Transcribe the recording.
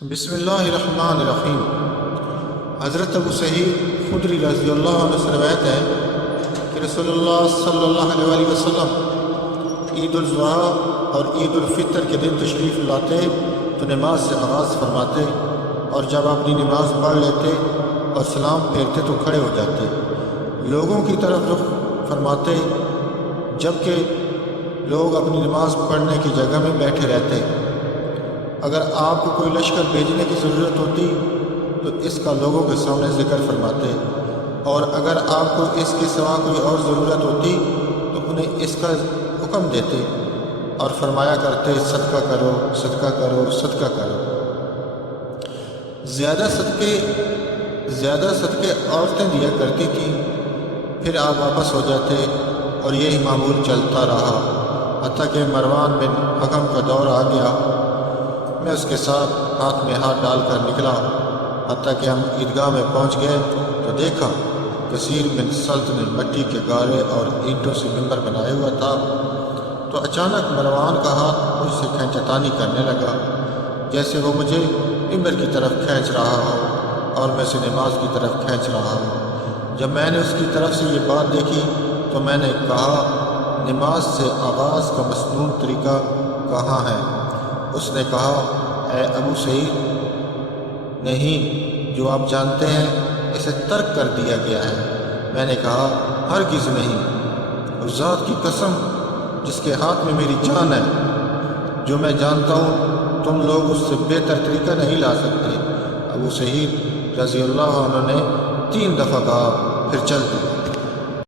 بسم اللہ الرحمن الرحیم۔ حضرت ابو سعید خدری رضی اللہ عنہ سے روایت ہے کہ رسول اللہ صلی اللہ علیہ وسلم عید الاضحیٰ اور عید الفطر کے دن تشریف لاتے تو نماز سے آغاز فرماتے، اور جب اپنی نماز پڑھ لیتے اور سلام پھیرتے تو کھڑے ہو جاتے، لوگوں کی طرف رخ فرماتے جبکہ لوگ اپنی نماز پڑھنے کی جگہ میں بیٹھے رہتے۔ اگر آپ کو کوئی لشکر بھیجنے کی ضرورت ہوتی تو اس کا لوگوں کے سامنے ذکر فرماتے، اور اگر آپ کو اس کے سوا کوئی اور ضرورت ہوتی تو انہیں اس کا حکم دیتے اور فرمایا کرتے صدقہ کرو صدقہ کرو صدقہ کرو۔ زیادہ صدقے عورتیں دیا کرتی تھیں، پھر آپ واپس ہو جاتے اور یہی معمول چلتا رہا حتیٰ کہ مروان بن حکم کا دور آ گیا۔ میں اس کے ساتھ ہاتھ میں ہاتھ ڈال کر نکلا، حتیٰ کہ ہم عیدگاہ میں پہنچ گئے تو دیکھا کثیر بن سلط نے مٹی کے گارے اور اینٹوں سے ممبر بنایا ہوا تھا، تو اچانک مروان کا ہاتھ مجھ سے کھینچتانی کرنے لگا، جیسے وہ مجھے ممبر کی طرف کھینچ رہا ہو اور میں اسے نماز کی طرف کھینچ رہا ہوں۔ جب میں نے اس کی طرف سے یہ بات دیکھی تو میں نے کہا، نماز سے آغاز کا مسنون طریقہ کہاں ہے؟ اس نے کہا، اے ابو سعید، نہیں، جو آپ جانتے ہیں اسے ترک کر دیا گیا ہے۔ میں نے کہا، ہرگز نہیں، اس ذات کی قسم جس کے ہاتھ میں میری جان ہے، جو میں جانتا ہوں تم لوگ اس سے بہتر طریقہ نہیں لا سکتے۔ ابو سعید رضی اللہ عنہ نے 3 دفعہ کہا، پھر چل پڑے۔